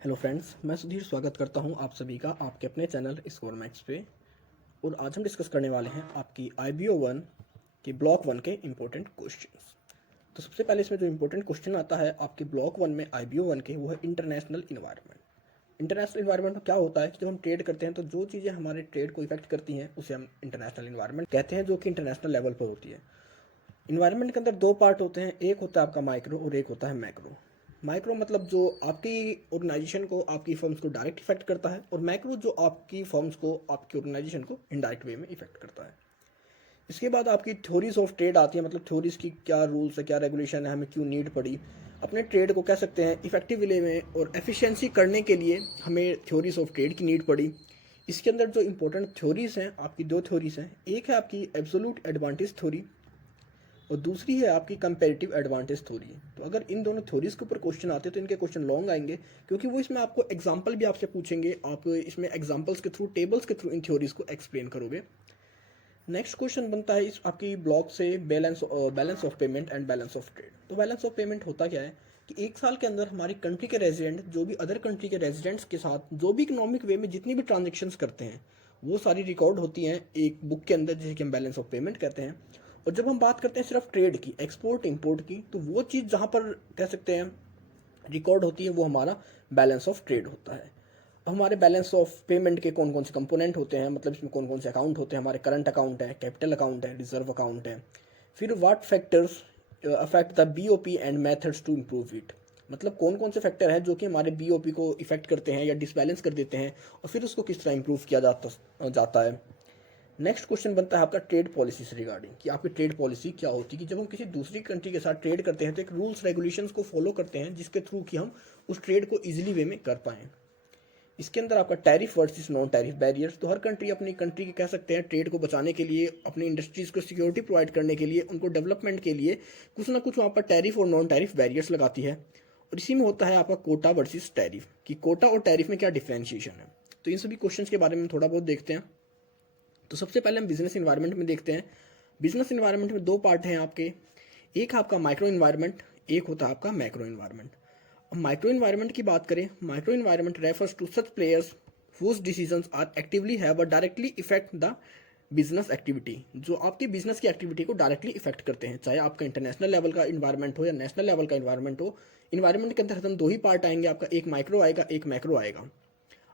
Hello friends, मैं सुधीर स्वागत करता हूं आप सभी का आपके अपने चैनल स्कोर मैक्स पे। और आज हम डिस्कस करने वाले हैं आपकी IBO 1 के ब्लॉक 1 के इम्पोर्टेंट क्वेश्चंस। तो सबसे पहले इसमें जो इम्पोर्टेंट क्वेश्चन आता है आपके ब्लॉक 1 में IBO 1 के, वो है इंटरनेशनल इन्वायरमेंट। इंटरनेशनल इन्वायरमेंट में क्या होता है कि जब हम ट्रेड करते हैं तो जो चीज़ें हमारे ट्रेड को इफेक्ट करती हैं उसे हम इंटरनेशनल इन्वायरमेंट कहते हैं, जो कि इंटरनेशनल लेवल पर होती है। इन्वायरमेंट के अंदर दो पार्ट होते हैं, एक होता है आपका माइक्रो और एक होता है मैक्रो। माइक्रो मतलब जो आपकी ऑर्गेनाइजेशन को, आपकी फर्म्स को डायरेक्ट इफेक्ट करता है, और मैक्रो जो आपकी फर्म्स को, आपकी ऑर्गेनाइजेशन को इनडायरेक्ट वे में इफेक्ट करता है। इसके बाद आपकी थ्योरीज ऑफ ट्रेड आती है, मतलब थ्योरीज की क्या रूल्स है, क्या रेगुलेशन है, हमें क्यों नीड पड़ी अपने ट्रेड को कह सकते हैं इफेक्टिव वे में और एफिशिएंसी करने के लिए हमें थ्योरीज ऑफ ट्रेड की नीड पड़ी। इसके अंदर जो इंपॉर्टेंट थ्योरीज हैं आपकी, दो थ्योरीज हैं, एक है आपकी एब्सोल्यूट एडवांटेज थ्योरी और दूसरी है आपकी कंपैरेटिव एडवांटेज थ्योरी। तो अगर इन दोनों थ्योरीज के ऊपर क्वेश्चन आते हैं तो इनके क्वेश्चन लॉन्ग आएंगे, क्योंकि वो इसमें आपको एग्जांपल भी आपसे पूछेंगे, आप इसमें एग्जांपल्स के थ्रू, टेबल्स के थ्रू इन थ्योरीज को एक्सप्लेन करोगे। नेक्स्ट क्वेश्चन बनता है इस आपकी ब्लॉक से balance of payment and balance of trade. तो बैलेंस ऑफ पेमेंट होता क्या है कि एक साल के अंदर हमारी कंट्री के रेजिडेंट जो भी अदर कंट्री के रेजिडेंट्स के साथ जो भी इकोनॉमिक वे में जितनी भी ट्रांजेक्शन्स करते हैं वो सारी रिकॉर्ड होती हैं एक बुक के अंदर, जिसे कि हम बैलेंस ऑफ पेमेंट कहते हैं। और जब हम बात करते हैं सिर्फ ट्रेड की, एक्सपोर्ट इंपोर्ट की, तो वो चीज़ जहाँ पर कह सकते हैं रिकॉर्ड होती है वो हमारा बैलेंस ऑफ ट्रेड होता है। अब हमारे बैलेंस ऑफ पेमेंट के कौन कौन से कंपोनेंट होते हैं, मतलब इसमें कौन कौन से अकाउंट होते हैं, हमारे करंट अकाउंट है, कैपिटल अकाउंट है, रिजर्व अकाउंट है। फिर what factors affect the BOP and methods to improve it, मतलब कौन कौन से फैक्टर हैं जो कि हमारे BOP को इफेक्ट करते हैं या डिसबैलेंस कर देते हैं, और फिर उसको किस तरह इम्प्रूव किया जाता है। नेक्स्ट क्वेश्चन बनता है आपका ट्रेड पॉलिसी से रिगार्डिंग, कि आपकी ट्रेड पॉलिसी क्या होती है, कि जब हम किसी दूसरी कंट्री के साथ ट्रेड करते हैं तो एक रूल्स रेगुलेशंस को फॉलो करते हैं जिसके थ्रू कि हम उस ट्रेड को इजीली वे में कर पाएँ। इसके अंदर आपका tariff versus non tariff barriers, तो हर कंट्री अपनी कंट्री के कह सकते हैं ट्रेड को बचाने के लिए, अपनी इंडस्ट्रीज को सिक्योरिटी प्रोवाइड करने के लिए, उनको डेवलपमेंट के लिए कुछ ना कुछ वहाँ पर टैरिफ और नॉन टैरिफ बैरियर्स लगाती है। और इसी में होता है आपका कोटा वर्सेस टैरिफ, कि कोटा और टैरिफ में क्या डिफ्रेंशिएशन है। तो इन सभी क्वेश्चंस के बारे में थोड़ा बहुत देखते हैं। तो सबसे पहले हम बिजनेस इन्वायरमेंट में देखते हैं। बिजनेस इन्वायरमेंट में दो पार्ट हैं आपके, एक है आपका माइक्रो इन्वायरमेंट, एक होता है आपका मैक्रो इन्वायरमेंट। अब माइक्रो इन्वायरमेंट की बात करें, micro environment refers to such players whose decisions are actively have or directly affect the business activity, जो आपकी बिजनेस की एक्टिविटी को डायरेक्टली इफेक्ट करते हैं, चाहे आपका इंटरनेशनल लेवल का इन्वायरमेंट हो या नेशनल लेवल का इन्वायरमेंट हो। इन्वायरमेंट के अंदर हम दो ही पार्ट आएंगे आपका, एक माइक्रो आएगा, एक मैक्रो आएगा।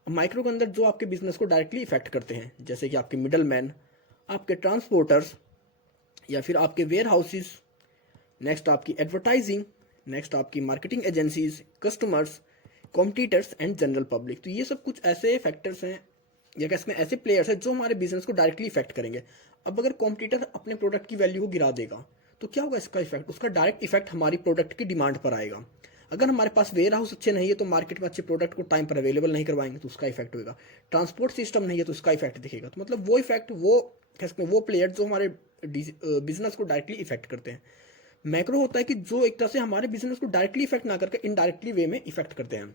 अब माइक्रो के अंदर जो आपके बिजनेस को डायरेक्टली इफेक्ट करते हैं, जैसे कि आपके मिडल मैन, आपके ट्रांसपोर्टर्स, या फिर आपके वेयर हाउसेज, नेक्स्ट आपकी एडवर्टाइजिंग, नेक्स्ट आपकी marketing agencies, customers, competitors and general public. तो ये सब कुछ ऐसे फैक्टर्स हैं या इसमें ऐसे प्लेयर्स हैं जो हमारे बिजनेस को डायरेक्टली इफेक्ट करेंगे। अब अगर कॉम्पिटिटर अपने प्रोडक्ट की वैल्यू को गिरा देगा तो क्या होगा इसका इफेक्ट, उसका डायरेक्ट इफेक्ट हमारी प्रोडक्ट की डिमांड पर आएगा। अगर हमारे पास वेयर हाउस अच्छे नहीं है तो मार्केट में अच्छे प्रोडक्ट को टाइम पर अवेलेबल नहीं करवाएंगे तो उसका इफेक्ट होगा। ट्रांसपोर्ट सिस्टम नहीं है तो उसका इफेक्ट दिखेगा। तो मतलब वो इफेक्ट, वो कह सकते हैं वो प्लेयर जो हमारे बिजनेस को डायरेक्टली इफेक्ट करते हैं। मैक्रो होता है कि जो एक तरह से हमारे बिजनेस को डायरेक्टली इफेक्ट ना करके इनडायरेक्टली वे में इफेक्ट करते हैं।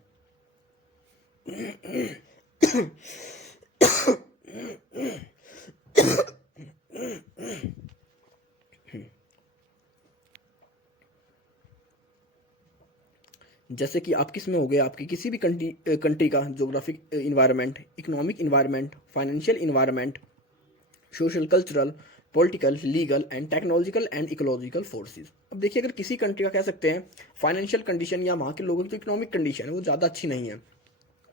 जैसे कि आप किस में हो गए, आपकी किसी भी कंट्री का geographic environment, economic environment, financial environment, social, cultural, political, legal and technological and ecological forces. अब देखिए, अगर किसी कंट्री का कह सकते हैं फाइनेंशियल कंडीशन या वहाँ के लोगों की जो इकोनॉमिक कंडीशन है वो ज़्यादा अच्छी नहीं है,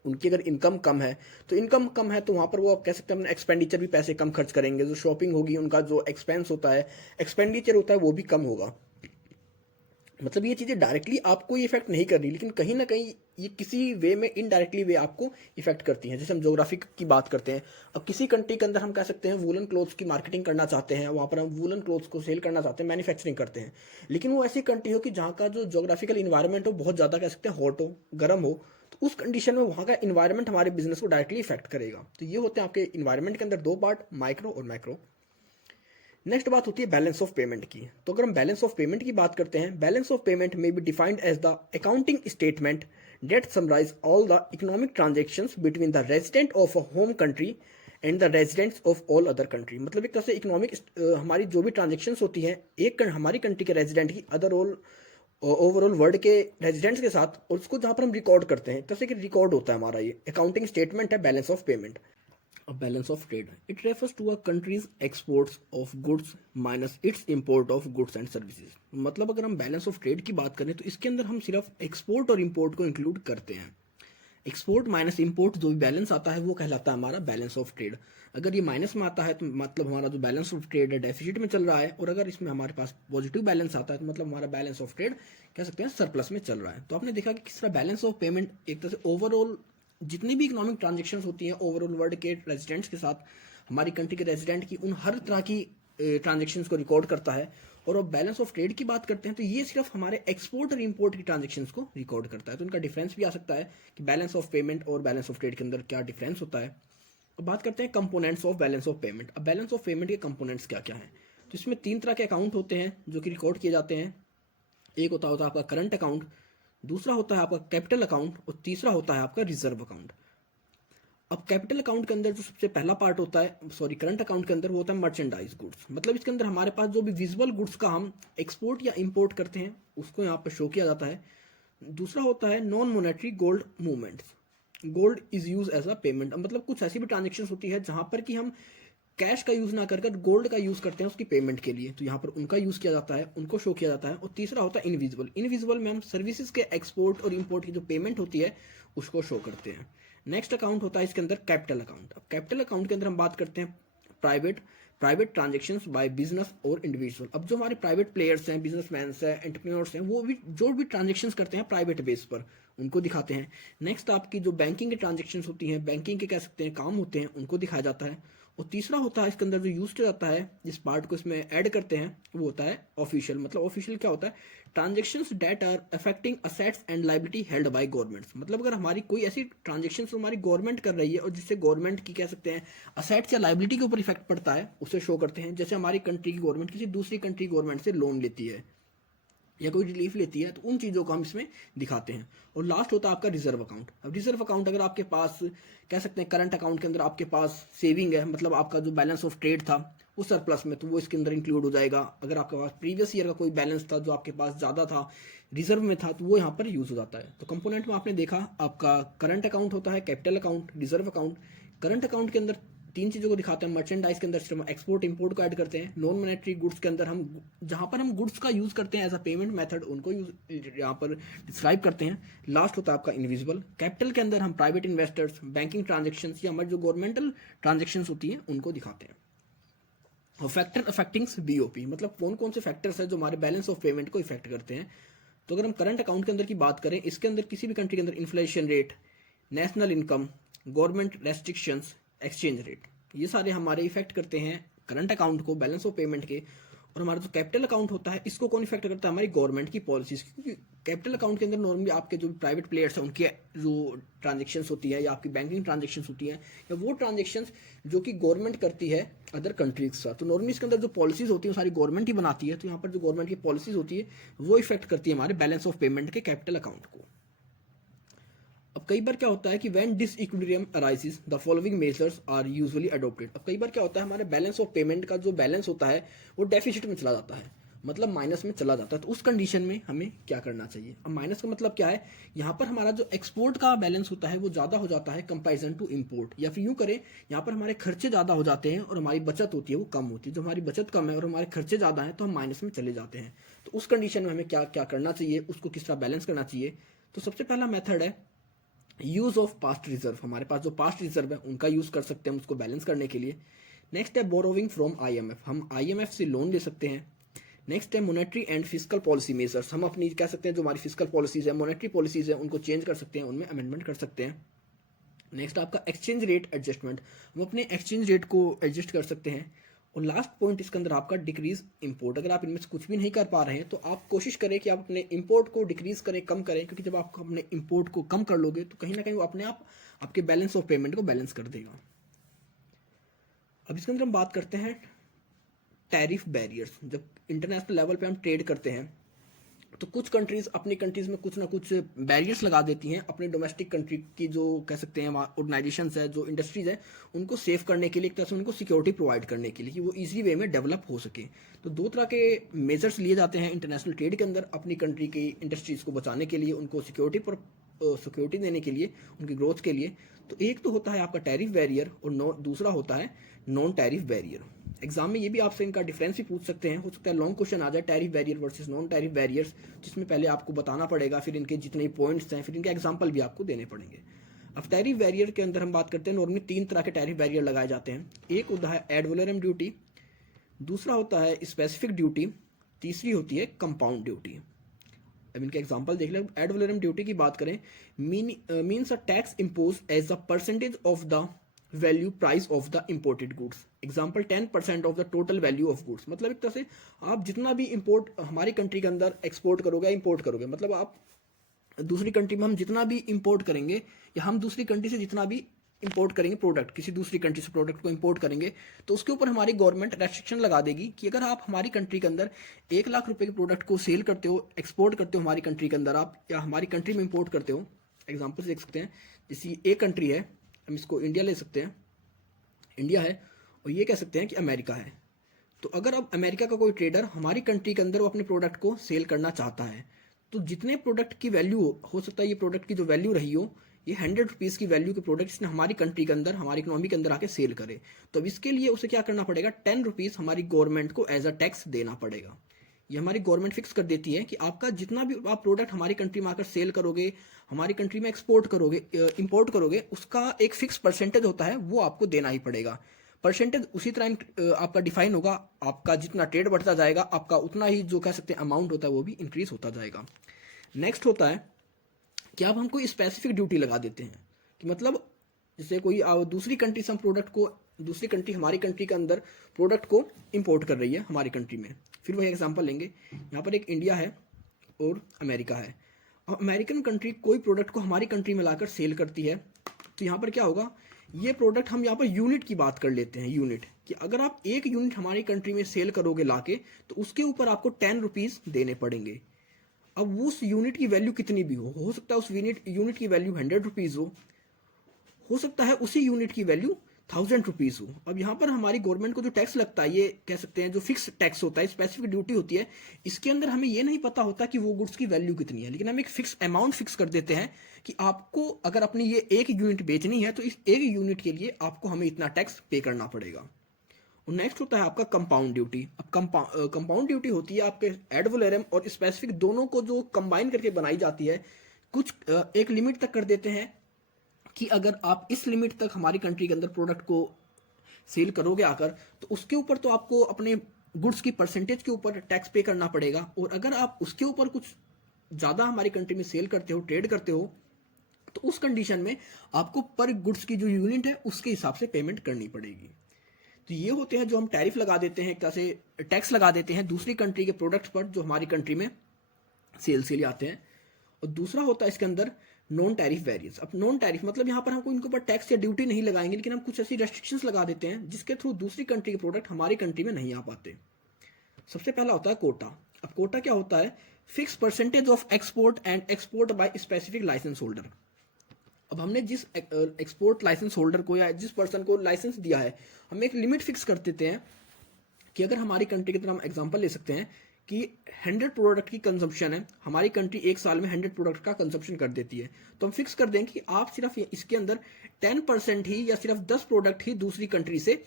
उनकी अगर इनकम कम है, तो इनकम कम है तो वहाँ पर वो आप कह सकते हैं अपना एक्सपेंडिचर भी पैसे कम खर्च करेंगे, जो शॉपिंग होगी, उनका जो एक्सपेंस होता है, एक्सपेंडिचर होता है, वो भी कम होगा। मतलब ये चीज़ें डायरेक्टली आपको ये इफेक्ट नहीं कर रही, लेकिन कहीं ना कहीं ये किसी वे में इनडायरेक्टली वे आपको इफेक्ट करती हैं। जैसे हम ज्योग्राफिक की बात करते हैं, अब किसी कंट्री के अंदर हम कह सकते हैं वूलन क्लोथ्स की मार्केटिंग करना चाहते हैं, वहाँ पर हम वूलन क्लोथ्स को सेल करना चाहते हैं, मैन्युफैक्चरिंग करते हैं, लेकिन वो ऐसी कंट्री हो कि जहाँ का जो ज्योग्राफिकल इन्वायरमेंट हो बहुत ज़्यादा कह सकते हैं हॉट हो, गर्म हो, तो उस कंडीशन में वहाँ का इन्वायरमेंट हमारे बिजनेस को डायरेक्टली इफेक्ट करेगा। तो ये होते हैं आपके इन्वायरमेंट के अंदर दो पार्ट, माइक्रो और मैक्रो। नेक्स्ट बात होती है बैलेंस ऑफ पेमेंट की। तो अगर हम बैलेंस ऑफ पेमेंट की बात करते हैं, बैलेंस ऑफ पेमेंट में be defined as the accounting statement that summarize all the economic transactions between the resident of a home country and the residents of all other country. मतलब एक तरह से economic हमारी जो भी ट्रांजेक्शन्स होती हैं एक हमारी कंट्री के रेजिडेंट की अदर ऑल ओवरऑल वर्ल्ड के रेजिडेंट्स के साथ, और उसको जहाँ पर हम रिकॉर्ड करते हैं, जैसे कि रिकॉर्ड होता है हमारा, ये अकाउंटिंग स्टेटमेंट है balance of payment. A balance of trade. It refers to a country's exports of goods minus its import of goods and services. मतलब अगर हम बैलेंस ऑफ ट्रेड की बात करें तो इसके अंदर हम सिर्फ एक्सपोर्ट और इंपोर्ट को इंक्लूड करते हैं। एक्सपोर्ट माइनस इंपोर्ट जो भी बैलेंस आता है वो कहलाता है हमारा बैलेंस ऑफ ट्रेड। अगर ये माइनस में आता है तो मतलब हमारा जो बैलेंस ऑफ ट्रेड है डेफिसिट में चल रहा है, और अगर इसमें हमारे पास पॉजिटिव बैलेंस आता है तो मतलब हमारा बैलेंस ऑफ ट्रेड कह सकते हैं सरप्लस में चल रहा है। तो आपने देखा कि किस तरह बैलेंस ऑफ पेमेंट एक तरह से ओवरऑल जितनी भी इकोनॉमिक ट्रांजेक्शन होती हैं ओवरऑल वर्ल्ड के रेजिडेंट्स के साथ, हमारी कंट्री के रेजिडेंट की, उन हर तरह की ट्रांजेक्शन को रिकॉर्ड करता है। और अब बैलेंस ऑफ ट्रेड की बात करते हैं तो ये सिर्फ हमारे एक्सपोर्ट और इंपोर्ट की ट्रांजेक्शन को रिकॉर्ड करता है। तो इनका डिफरेंस भी आ सकता है कि बैलेंस ऑफ पेमेंट और बैलेंस ऑफ ट्रेड के अंदर क्या डिफरेंस होता है। अब बात करते हैं components of balance of payment. अब बैलेंस ऑफ पेमेंट के कंपोनेंट्स क्या क्या हैं, तो इसमें 3 तरह के अकाउंट होते हैं जो कि रिकॉर्ड किए जाते हैं। एक होता है आपका करंट अकाउंट, दूसरा होता है आपका कैपिटल अकाउंट, और तीसरा होता है आपका रिजर्व अकाउंट। अब कैपिटल अकाउंट के अंदर जो सबसे पहला पार्ट होता है, सॉरी करंट अकाउंट के अंदर, वो होता है मर्चेंडाइज गुड्स। मतलब इसके अंदर हमारे पास जो भी विजिबल गुड्स का हम एक्सपोर्ट या इंपोर्ट करते हैं उसको यहाँ पर शो किया जाता है। दूसरा होता है non monetary gold movements. Gold is use as a payment. मतलब कुछ ऐसी भी ट्रांजेक्शन होती है जहां पर कि हम कैश का यूज ना कर गोल्ड का यूज करते हैं उसकी पेमेंट के लिए, तो यहाँ पर उनका यूज किया जाता है, उनको शो किया जाता है। और तीसरा होता है इनविजिबल। इनविजिबल में हम सर्विसेज के एक्सपोर्ट और इंपोर्ट की जो पेमेंट होती है उसको शो करते हैं। नेक्स्ट अकाउंट होता है इसके अंदर कैपिटल अकाउंट। अब कैपिटल अकाउंट के अंदर हम बात करते हैं प्राइवेट ट्रांजेक्शंस बाय बिजनेस और इंडिविजुअल। अब जो हमारे प्राइवेट प्लेयर्स हैं, बिजनेसमैन हैं, एंटरप्रेन्योर्स हैं, वो भी जो भी ट्रांजेक्शंस करते हैं प्राइवेट बेस पर उनको दिखाते हैं। नेक्स्ट आपकी जो बैंकिंग की ट्रांजेक्शंस होती हैं, बैंकिंग के कह सकते हैं काम होते हैं, उनको दिखाया जाता है। और तीसरा होता है इसके अंदर जो यूज किया जाता है, जिस पार्ट को इसमें ऐड करते हैं, वो होता है ऑफिशियल। मतलब ऑफिशियल क्या होता है, transactions that are affecting assets and liability held by governments. मतलब अगर हमारी कोई ऐसी ट्रांजेक्शंस हमारी गवर्नमेंट कर रही है और जिससे गवर्नमेंट की कह सकते हैं असेट्स या लायबिलिटी के ऊपर इफेक्ट पड़ता है, उसे शो करते हैं। जैसे हमारी कंट्री की गवर्नमेंट किसी दूसरी कंट्री गवर्नमेंट से लोन लेती है या कोई रिलीफ लेती है, तो उन चीज़ों को हम इसमें दिखाते हैं। और लास्ट होता है आपका रिजर्व अकाउंट। अब रिजर्व अकाउंट अगर आपके पास कह सकते हैं करंट अकाउंट के अंदर आपके पास सेविंग है, मतलब आपका जो बैलेंस ऑफ ट्रेड था वो सरप्लस में, तो वो इसके अंदर इंक्लूड हो जाएगा। अगर आपके पास प्रीवियस ईयर का कोई बैलेंस था जो आपके पास ज़्यादा था, रिजर्व में था, तो वो यहाँ पर यूज हो जाता है। तो कंपोनेंट में आपने देखा आपका करंट अकाउंट होता है, capital account, reserve account. Current account के अंदर 3 चीज़ों को दिखाते हैं। मर्चेंडाइज के अंदर सिर्फ एक्सपोर्ट इंपोर्ट को ऐड करते हैं। नॉन मॉनेटरी गुड्स के अंदर हम जहां पर हम गुड्स का यूज करते हैं एज अ पेमेंट मेथड, उनको यूज यहाँ पर डिस्क्राइब करते हैं। लास्ट होता है आपका इनविजिबल। कैपिटल के अंदर हम प्राइवेट इन्वेस्टर्स, बैंकिंग ट्रांजेक्शन या हमारी जो गवर्नमेंटल ट्रांजेक्शन होती हैं उनको दिखाते हैं। और फैक्टर अफेक्टिंग बीओपी, मतलब कौन कौन से फैक्टर्स हैं जो हमारे बैलेंस ऑफ पेमेंट को इफेक्ट करते हैं। तो अगर हम करंट अकाउंट के अंदर की बात करें, इसके अंदर किसी भी कंट्री के अंदर inflation rate, national income, government restrictions, exchange rate, ये सारे हमारे इफेक्ट करते हैं करंट अकाउंट को, बैलेंस ऑफ पेमेंट के। और हमारा जो कैपिटल अकाउंट होता है इसको कौन इफेक्ट करता है, हमारी गवर्नमेंट की पॉलिसीज। क्योंकि कैपिटल अकाउंट के अंदर नॉर्मली आपके जो प्राइवेट प्लेयर्स हैं उनकी जो ट्रांजेक्शन होती है या आपकी बैंकिंग ट्रांजेक्शन होती है या वो ट्रांजेक्शन जो कि गवर्नमेंट करती है अदर कंट्रीज के साथ, तो नॉर्मली इसके अंदर जो पॉलिसीज होती है वो सारी गवर्नमेंट ही बनाती है। तो यहाँ पर जो गवर्नमेंट की पॉलिसीज होती है वो इफेक्ट करती है हमारे बैलेंस ऑफ पेमेंट के कैपिटल अकाउंट को। अब कई बार क्या होता है कि when disequilibrium arises the following measures are usually adopted. अब कई बार क्या होता है, हमारे बैलेंस ऑफ पेमेंट का जो बैलेंस होता है वो डेफिसिट में चला जाता है, मतलब माइनस में चला जाता है। तो उस कंडीशन में हमें क्या करना चाहिए। अब माइनस का मतलब क्या है, यहाँ पर हमारा जो एक्सपोर्ट का बैलेंस होता है वो ज़्यादा हो जाता है कंपेरिजन टू इम्पोर्ट, या फिर यूँ करें यहाँ पर हमारे खर्चे ज़्यादा हो जाते हैं और हमारी बचत होती है वो कम होती है। जो हमारी बचत कम है और हमारे खर्चे ज़्यादा हैं तो हम माइनस में चले जाते हैं। तो उस कंडीशन में हमें क्या क्या करना चाहिए, उसको किस तरह बैलेंस करना चाहिए। तो सबसे पहला मेथड है यूज ऑफ पास्ट रिजर्व। हमारे पास जो पास्ट रिजर्व है उनका यूज कर सकते हैं उसको बैलेंस करने के लिए। नेक्स्ट है बोरोविंग फ्रॉम आईएमएफ, हम आईएमएफ से लोन ले सकते हैं। नेक्स्ट है monetary and physical policy measures, हम अपनी कह सकते हैं जो हमारी फिजिकल पॉलिसीज है, मॉनेटरी पॉलिसीज है, उनको चेंज कर सकते हैं, उनमें अमेंडमेंट कर सकते हैं। नेक्स्ट आपका एक्सचेंज रेट एडजस्टमेंट, हम अपने एक्सचेंज रेट को एडजस्ट कर सकते हैं। और लास्ट पॉइंट इसके अंदर आपका डिक्रीज इंपोर्ट। अगर आप इनमें से कुछ भी नहीं कर पा रहे हैं तो आप कोशिश करें कि आप अपने इंपोर्ट को डिक्रीज करें, कम करें, क्योंकि जब आप अपने इंपोर्ट को कम कर लोगे तो कहीं ना कहीं वो अपने आप आपके बैलेंस ऑफ पेमेंट को बैलेंस कर देगा। अब इसके अंदर हम बात करते हैं टैरिफ बैरियर्स। जब इंटरनेशनल लेवल पे हम ट्रेड करते हैं तो कुछ कंट्रीज अपनी कंट्रीज में कुछ ना कुछ बैरियर्स लगा देती हैं अपने डोमेस्टिक कंट्री की जो कह सकते हैं ऑर्गेनाइजेशंस है, जो इंडस्ट्रीज है, उनको सेव करने के लिए, एक तरह से उनको सिक्योरिटी प्रोवाइड करने के लिए कि वो इजी वे में डेवलप हो सके। तो दो तरह के मेजर्स लिए जाते हैं इंटरनेशनल ट्रेड के अंदर अपनी कंट्री की इंडस्ट्रीज को बचाने के लिए, उनको सिक्योरिटी देने के लिए, उनकी ग्रोथ के लिए। तो एक तो होता है आपका टैरिफ बैरियर और दूसरा होता है नॉन टैरिफ बैरियर। एग्जाम में ये भी आपसे इनका डिफरेंस भी पूछ सकते हैं, हो सकता है लॉन्ग क्वेश्चन आ जाए tariff barrier versus non tariff barriers, जिसमें पहले आपको बताना पड़ेगा, फिर इनके जितने पॉइंट्स हैं, फिर इनके एग्जाम्पल भी आपको देने पड़ेंगे। अब टैरिफ बैरियर के अंदर हम बात करते हैं, नॉर्मली 3 तरह के टैरिफ बैरियर लगाए जाते हैं। एक होता है एड वैलोरम ड्यूटी, दूसरा होता है स्पेसिफिक ड्यूटी, तीसरी होती है कंपाउंड ड्यूटी। अब इनके एग्जांपल देख लें। एड वैलोरम ड्यूटी की बात करें, means a tax impose as the percentage of the value price of the imported goods. Example 10% of the total value of goods. मतलब एक तरह से आप जितना भी इंपोर्ट हमारी कंट्री के अंदर एक्सपोर्ट करोगे, इंपोर्ट करोगे, मतलब आप दूसरी कंट्री में हम जितना भी इंपोर्ट करेंगे या हम दूसरी कंट्री से जितना भी इंपोर्ट करेंगे प्रोडक्ट, किसी दूसरी कंट्री से प्रोडक्ट को इंपोर्ट करेंगे, तो उसके ऊपर हमारी गवर्नमेंट रेस्ट्रिक्शन लगा देगी कि अगर आप हमारी कंट्री के अंदर 1 लाख रुपए के प्रोडक्ट को सेल करते हो, एक्सपोर्ट करते हो हमारी कंट्री के अंदर आप, या हमारी कंट्री में इंपोर्ट करते हो। एग्जाम्पल देख सकते हैं, जैसे एक कंट्री है, हम इसको इंडिया ले सकते हैं, इंडिया है, और ये कह सकते हैं कि अमेरिका है। तो अगर अब अमेरिका का कोई ट्रेडर हमारी कंट्री के अंदर वो अपने प्रोडक्ट को सेल करना चाहता है, तो जितने प्रोडक्ट की वैल्यू हो सकता है ये प्रोडक्ट की जो वैल्यू रही हो, ये 100 रुपीज़ की वैल्यू के प्रोडक्ट इसने हमारी कंट्री के अंदर, हमारी इकोनॉमी के अंदर आके सेल करे, तो अब इसके लिए उसे क्या करना पड़ेगा, 10 रुपीज़ हमारी गवर्नमेंट को एज अ टैक्स देना पड़ेगा। ये हमारी गवर्नमेंट फिक्स कर देती है कि आपका जितना भी आप प्रोडक्ट हमारी कंट्री में आकर सेल करोगे, हमारी कंट्री में एक्सपोर्ट करोगे, इंपोर्ट करोगे, उसका एक फिक्स परसेंटेज होता है, वो आपको देना ही पड़ेगा। परसेंटेज उसी तरह आपका डिफाइन होगा, आपका जितना ट्रेड बढ़ता जाएगा, आपका उतना ही जो कह सकते हैं अमाउंट होता है वो भी इंक्रीज होता जाएगा। नेक्स्ट होता है कि अब हम कोई स्पेसिफिक ड्यूटी लगा देते हैं, कि मतलब जैसे कोई दूसरी कंट्री से हम प्रोडक्ट को, दूसरी कंट्री हमारी कंट्री के अंदर प्रोडक्ट को इंपोर्ट कर रही है हमारी कंट्री में। फिर वही एग्जांपल लेंगे, यहाँ पर एक इंडिया है और अमेरिका है, और अमेरिकन कंट्री कोई प्रोडक्ट को हमारी कंट्री में लाकर सेल करती है, तो यहाँ पर क्या होगा, ये प्रोडक्ट हम यहाँ पर यूनिट की बात कर लेते हैं, यूनिट कि अगर आप 1 यूनिट हमारी कंट्री में सेल करोगे लाके, तो उसके ऊपर आपको 10 रुपीज़ देने पड़ेंगे। अब उस यूनिट की वैल्यू कितनी भी हो सकता है उस यूनिट की वैल्यू 100 रुपीज़ हो सकता है उसी यूनिट की वैल्यू 1000 रुपीज़ हो। अब यहाँ पर हमारी गवर्नमेंट को जो टैक्स लगता है, ये कह सकते हैं जो फिक्स टैक्स होता है, स्पेसिफिक ड्यूटी होती है, इसके अंदर हमें ये नहीं पता होता कि वो गुड्स की वैल्यू कितनी है, लेकिन हम एक फिक्स अमाउंट फिक्स कर देते हैं कि आपको अगर अपनी ये 1 यूनिट बेचनी है, तो इस 1 यूनिट के लिए आपको हमें इतना टैक्स पे करना पड़ेगा। और नेक्स्ट होता है आपका कंपाउंड ड्यूटी। अब कंपाउंड ड्यूटी होती है आपके एड वैलोरम और स्पेसिफिक दोनों को जो कंबाइन करके बनाई जाती है। कुछ एक लिमिट तक कर देते हैं कि अगर आप इस लिमिट तक हमारी कंट्री के अंदर प्रोडक्ट को सेल करोगे आकर, तो उसके ऊपर तो आपको अपने गुड्स की परसेंटेज के ऊपर टैक्स पे करना पड़ेगा, और अगर आप उसके ऊपर कुछ ज़्यादा हमारी कंट्री में सेल करते हो, ट्रेड करते हो, तो उस कंडीशन में आपको पर गुड्स की जो यूनिट है उसके हिसाब से पेमेंट करनी पड़ेगी। तो ये होते हैं जो हम टैरिफ लगा देते हैं, एक तरह से टैक्स लगा देते हैं दूसरी कंट्री के प्रोडक्ट्स पर जो हमारी कंट्री में सेल से ले आते हैं। और दूसरा होता है इसके अंदर नॉन टैरिफ बैरियर्स। अब नॉन टैरिफ मतलब यहाँ पर हमको इनके ऊपर टैक्स या ड्यूटी नहीं लगाएंगे, लेकिन हम कुछ ऐसी रेस्ट्रिक्शंस लगा देते हैं जिसके थ्रू दूसरी कंट्री के प्रोडक्ट हमारी कंट्री में नहीं आ पाते। सबसे पहला होता है कोटा। अब कोटा क्या होता है, fix percentage of export and export by specific license holder. अब हमने जिस एक्सपोर्ट लाइसेंस होल्डर को या जिस पर्सन को लाइसेंस दिया है, हम एक लिमिट फिक्स कर देते हैं कि अगर हमारी कंट्री की तरह हम एग्जांपल ले सकते हैं कि 100 प्रोडक्ट की कंजम्पशन है, हमारी कंट्री एक साल में 100 प्रोडक्ट का कंजम्पशन कर देती है, तो हम फिक्स कर देंगे कि आप सिर्फ इसके अंदर 10% ही या सिर्फ 10 प्रोडक्ट ही दूसरी कंट्री से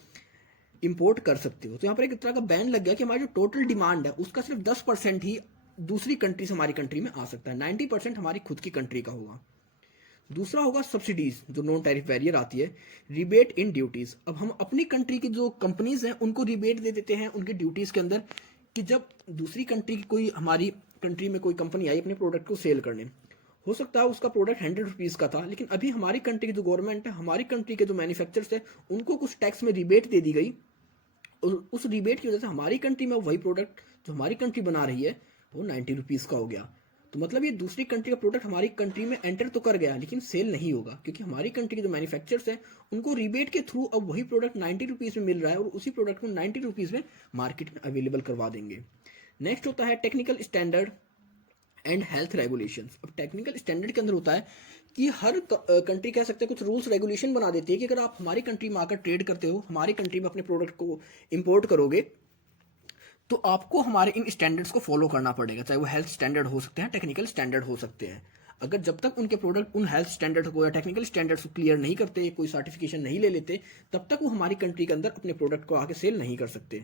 इंपोर्ट कर सकते हो। तो यहाँ पर एक तरह का बैन लग गया कि हमारी जो टोटल डिमांड है उसका सिर्फ 10% ही दूसरी कंट्री से हमारी कंट्री में आ सकता है, 90% हमारी खुद की कंट्री का होगा। दूसरा होगा सब्सिडीज, जो नॉन टैरिफ बैरियर आती है। Rebate in duties. अब हम अपनी कंट्री की जो कंपनीज हैं उनको रिबेट दे देते हैं उनकी ड्यूटीज के अंदर, कि जब दूसरी कंट्री की कोई हमारी कंट्री में कोई कंपनी आई अपने प्रोडक्ट को सेल करने, हो सकता है उसका प्रोडक्ट 100 रुपीज़ का था, लेकिन अभी हमारी कंट्री की जो गवर्नमेंट है, हमारी कंट्री के जो मैन्युफैक्चरर्स है, उनको कुछ टैक्स में रिबेट दे दी गई, और उस रिबेट की वजह से हमारी कंट्री में वही प्रोडक्ट जो हमारी कंट्री बना रही है वो 90 रुपीज़ का हो गया। तो मतलब ये दूसरी कंट्री का प्रोडक्ट हमारी कंट्री में एंटर तो कर गया, लेकिन सेल नहीं होगा, क्योंकि हमारी कंट्री के जो मैन्युफैक्चरर्स हैं उनको रिबेट के थ्रू अब वही प्रोडक्ट 90 रुपीज़ में मिल रहा है, और उसी प्रोडक्ट को 90 रुपीज़ में मार्केट में अवेलेबल करवा देंगे। नेक्स्ट होता है technical standard and health regulations. अब टेक्निकल स्टैंडर्ड के अंदर होता है कि हर कंट्री कह सकते हैं कुछ रूल्स रेगुलेशन बना देती है कि अगर आप हमारी कंट्री में आकर ट्रेड करते हो, हमारी कंट्री में अपने प्रोडक्ट को इंपोर्ट करोगे, तो आपको हमारे इन स्टैंडर्ड्स को फॉलो करना पड़ेगा, चाहे वो हेल्थ स्टैंडर्ड हो सकते हैं, टेक्निकल स्टैंडर्ड हो सकते हैं। अगर जब तक उनके प्रोडक्ट उन हेल्थ स्टैंडर्ड को या टेक्निकल स्टैंडर्ड्स को क्लियर नहीं करते, कोई सर्टिफिकेशन नहीं ले लेते, तब तक वो हमारी कंट्री के अंदर अपने प्रोडक्ट को आगे सेल नहीं कर सकते।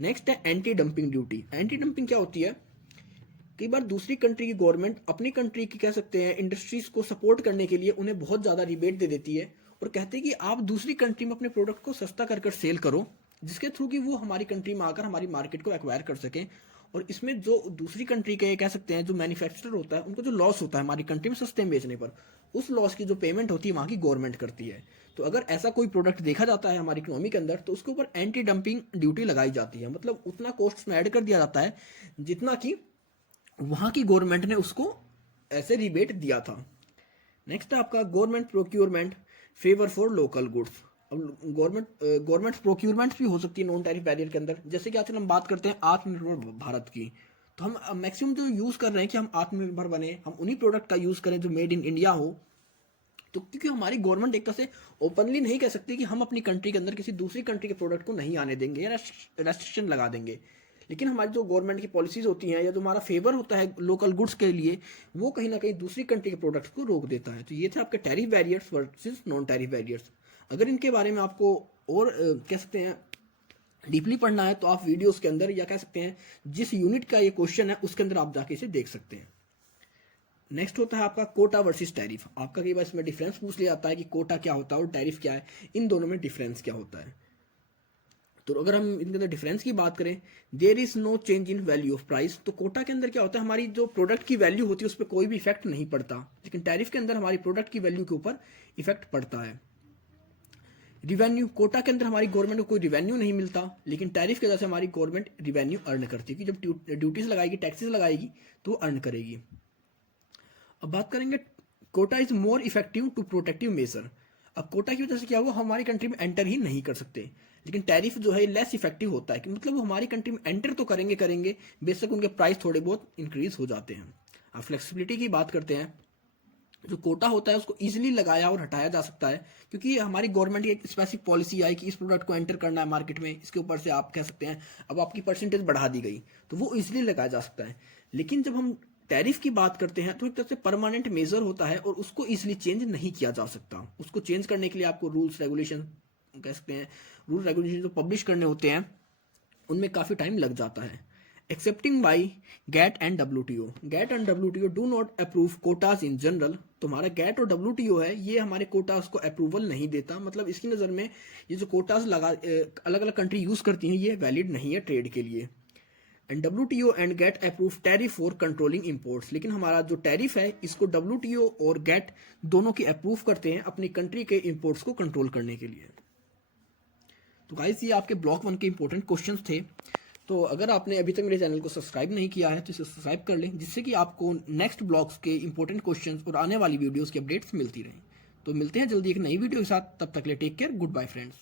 नेक्स्ट है anti dumping duty. Anti dumping क्या होती है? कई बार दूसरी कंट्री की गवर्नमेंट अपनी कंट्री की कह सकते हैं इंडस्ट्रीज को सपोर्ट करने के लिए उन्हें बहुत ज़्यादा रिबेट दे देती है और कहते हैं कि आप दूसरी कंट्री में अपने प्रोडक्ट को सस्ता कर सेल करो, जिसके थ्रू कि वो हमारी कंट्री में आकर हमारी मार्केट को एक्वायर कर सकें। और इसमें जो दूसरी कंट्री के कह सकते हैं जो मैन्युफैक्चरर होता है, उनको जो लॉस होता है हमारी कंट्री में सस्ते में बेचने पर, उस लॉस की जो पेमेंट होती है वहाँ की गवर्नमेंट करती है। तो अगर ऐसा कोई प्रोडक्ट देखा जाता है हमारी इकोनॉमी के अंदर, तो उसके ऊपर एंटी डंपिंग ड्यूटी लगाई जाती है, मतलब उतना कॉस्ट में ऐड कर दिया जाता है जितना कि वहाँ की गवर्नमेंट ने उसको ऐसे रिबेट दिया था। नेक्स्ट है आपका government procurement favour for local goods. अब गवर्नमेंट प्रोक्योरमेंट भी हो सकती है नॉन टैरिफ बैरियर के अंदर। जैसे कि आजकल हम बात करते हैं आत्मनिर्भर भारत की, तो हम मैक्सिमम जो यूज़ कर रहे हैं कि हम आत्मनिर्भर बने, हम उन्हीं प्रोडक्ट का यूज़ करें जो मेड इन इंडिया हो। तो क्योंकि हमारी गवर्नमेंट एक तरह से ओपनली नहीं कह सकती कि हम अपनी कंट्री के अंदर किसी दूसरी कंट्री के प्रोडक्ट को नहीं आने देंगे या रेस्ट्रिक्शन लगा देंगे, लेकिन हमारी जो गवर्नमेंट की पॉलिसीज होती हैं या जो हमारा फेवर होता है लोकल गुड्स के लिए, वो कहीं ना कहीं दूसरी कंट्री के प्रोडक्ट्स को रोक देता है। तो ये थे आपके tariff barriers versus non tariff barriers. अगर इनके बारे में आपको और कह सकते हैं डीपली पढ़ना है, तो आप वीडियोस के अंदर या कह सकते हैं जिस यूनिट का ये क्वेश्चन है उसके अंदर आप जाके इसे देख सकते हैं। नेक्स्ट होता है आपका कोटा वर्सेस टैरिफ। आपका कई बार इसमें डिफरेंस पूछ लिया जाता है कि कोटा क्या होता है और टैरिफ क्या है, इन दोनों में डिफरेंस क्या होता है। तो अगर हम इनके अंदर डिफरेंस की बात करें, there is no change in value of price. तो कोटा के अंदर क्या होता है, हमारी जो प्रोडक्ट की वैल्यू होती है उस पर कोई भी इफेक्ट नहीं पड़ता, लेकिन टैरिफ के अंदर हमारी प्रोडक्ट की वैल्यू के ऊपर इफेक्ट पड़ता है। रिवेन्यू, कोटा के अंदर हमारी गवर्नमेंट को कोई रिवेन्यू नहीं मिलता, लेकिन टैरिफ की वजह से हमारी गवर्नमेंट रिवेन्यू अर्न करती है कि जब ड्यूटीज लगाएगी, टैक्सेस लगाएगी, तो वो अर्न करेगी। अब बात करेंगे quota is more effective to protective measure. अब कोटा की वजह से क्या हुआ, हमारी कंट्री में एंटर ही नहीं कर सकते, लेकिन टैरिफ जो है लेस इफेक्टिव होता है कि मतलब वो हमारी कंट्री में एंटर तो करेंगे, बेशक उनके प्राइस थोड़े बहुत इंक्रीज हो जाते हैं। अब फ्लेक्सिबिलिटी की बात करते हैं, जो कोटा होता है उसको इजीली लगाया और हटाया जा सकता है, क्योंकि हमारी गवर्नमेंट की एक स्पेसिफिक पॉलिसी आई कि इस प्रोडक्ट को एंटर करना है मार्केट में, इसके ऊपर से आप कह सकते हैं अब आपकी परसेंटेज बढ़ा दी गई, तो वो इजीली लगाया जा सकता है। लेकिन जब हम टैरिफ की बात करते हैं तो एक तरह से परमानेंट मेजर होता है और उसको इजीली चेंज नहीं किया जा सकता। उसको चेंज करने के लिए आपको रूल्स रेगुलेशन कह सकते हैं, रूल रेगुलेशन जो पब्लिश करने होते हैं उनमें काफ़ी टाइम लग जाता है। Excepting by GATT and WTO। GATT and WTO do not approve quotas in general. तो हमारा गैट और WTO है, ये हमारे कोटाज को अप्रूवल नहीं देता, मतलब इसकी नज़र में ये जो कोटाज अलग अलग कंट्री यूज़ करती हैं ये वैलिड नहीं है ट्रेड के लिए। And WTO and GATT approve tariff for controlling imports. लेकिन हमारा जो टैरिफ है इसको WTO और गैट दोनों की अप्रूव करते हैं अपनी कंट्री के इंपोर्ट्स को कंट्रोल करने के लिए। तो गाइस ये आपके ब्लॉक 1 के इंपॉर्टेंट क्वेश्चंस थे। तो अगर आपने अभी तक मेरे चैनल को सब्सक्राइब नहीं किया है तो इसे सब्सक्राइब कर लें, जिससे कि आपको नेक्स्ट ब्लॉग्स के इंपॉर्टेंट क्वेश्चंस और आने वाली वीडियोस की अपडेट्स मिलती रहें। तो मिलते हैं जल्दी एक नई वीडियो के साथ, तब तक के लिए take care, good bye friends.